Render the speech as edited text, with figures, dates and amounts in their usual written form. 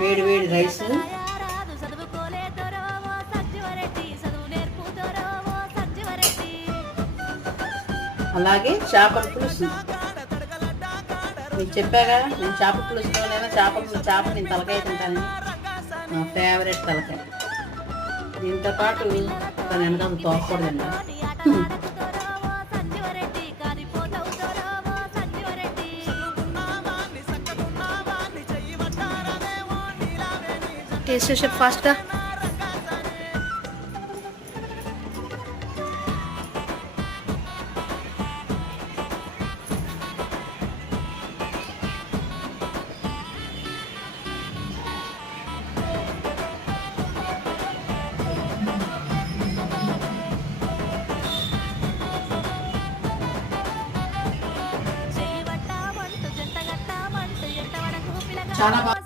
వేడి వేడి రైస్, అలాగే చేపల పులుసు. మీకు చెప్పాగా నేను చేపల పులుసులోనైనా చేప నేను తలకాయ తింటానని. నా ఫేవరెట్ తలకాయ. దీంతో పాటు తన వెనకాల తోకూడదండి. టేస్ట్ చేసే ఫాస్ట్గా. చాలా బాగా